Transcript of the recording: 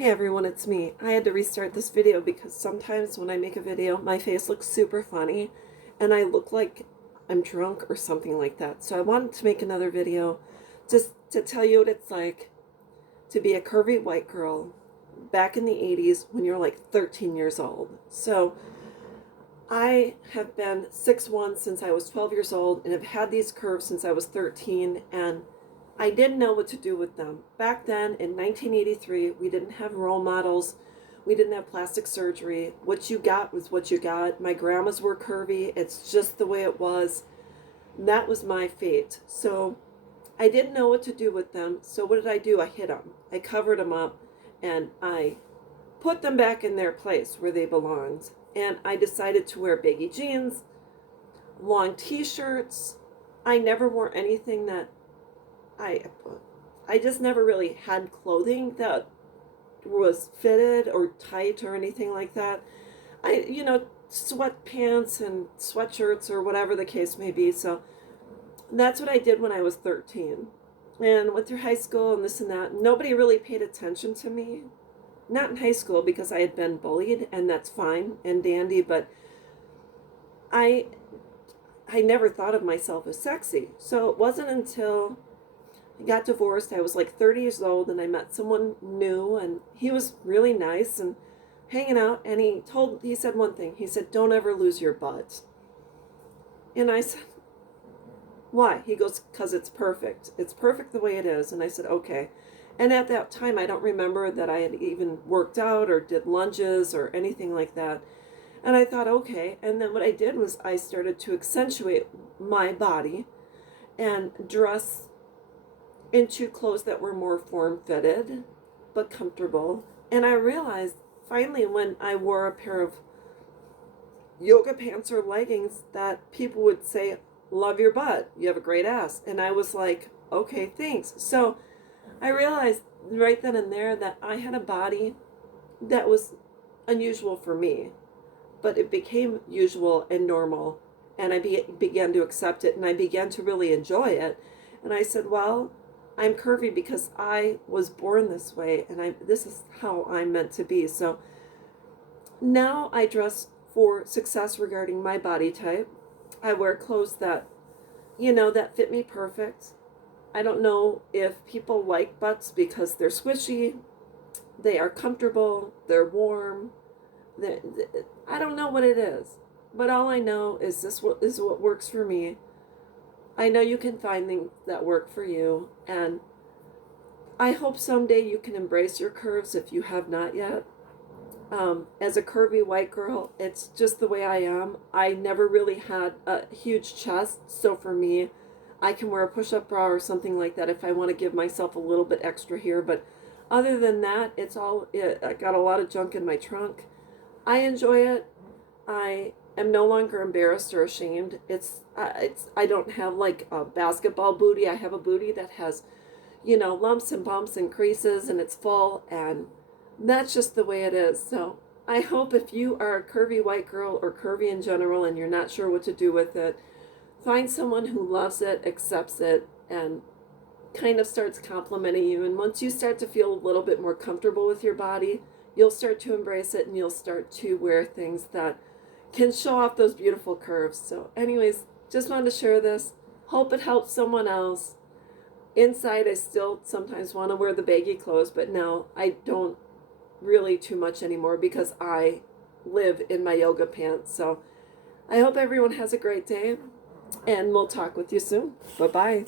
Hey everyone, it's me. I had to restart this video because sometimes when I make a video, my face looks super funny and I look like I'm drunk or something like that. So I wanted to make another video just to tell you what it's like to be a curvy white girl back in the 80s when you're like 13 years old. So I have been 6'1" since I was 12 years old and have had these curves since I was 13, and I didn't know what to do with them. Back then in 1983, we didn't have role models. We didn't have plastic surgery. What you got was what you got. My grandmas were curvy. It's just the way it was. And that was my fate. So I didn't know what to do with them. So what did I do? I hid them. I covered them up and I put them back in their place where they belonged. And I decided to wear baggy jeans, long t-shirts. I never wore anything that I just never really had clothing that was fitted or tight or anything like that. Sweatpants and sweatshirts or whatever the case may be. So that's what I did when I was 13 and went through high school and this and that. Nobody really paid attention to me. Not in high school because I had been bullied, and that's fine and dandy, but I never thought of myself as sexy. So it wasn't until I got divorced, I was like 30 years old, and I met someone new, and he was really nice and hanging out, and he said one thing. He said, "Don't ever lose your butt." And I said, "Why?" He goes, "'Cause it's perfect. It's perfect the way it is." And I said, "Okay." And at that time, I don't remember that I had even worked out or did lunges or anything like that. And I thought, okay. And then what I did was I started to accentuate my body and dress into clothes that were more form-fitted but comfortable. And I realized finally when I wore a pair of yoga pants or leggings that people would say, "Love your butt. You have a great ass." And I was like, okay, thanks. So I realized right then and there that I had a body that was unusual for me, but it became usual and normal, and I began to accept it, and I began to really enjoy it. And I said, well, I'm curvy because I was born this way, and this is how I'm meant to be. So now I dress for success regarding my body type. I wear clothes that, that fit me perfect. I don't know if people like butts because they're squishy, they are comfortable, they're warm. I don't know what it is, but all I know is this is what works for me. I know you can find things that work for you, and I hope someday you can embrace your curves if you have not yet. As a curvy white girl, it's just the way I am. I never really had a huge chest, so for me, I can wear a push-up bra or something like that if I want to give myself a little bit extra here. But other than that, I got a lot of junk in my trunk. I enjoy it. I am no longer embarrassed or ashamed. I don't have like a basketball booty. I have a booty that has, lumps and bumps and creases, and it's full, and that's just the way it is. So I hope if you are a curvy white girl or curvy in general and you're not sure what to do with it, find someone who loves it, accepts it, and kind of starts complimenting you. And once you start to feel a little bit more comfortable with your body, you'll start to embrace it, and you'll start to wear things that can show off those beautiful curves. So anyways, just wanted to share this. Hope it helps someone else. Inside, I still sometimes want to wear the baggy clothes, but now I don't really too much anymore because I live in my yoga pants. So I hope everyone has a great day, and we'll talk with you soon. Bye-bye.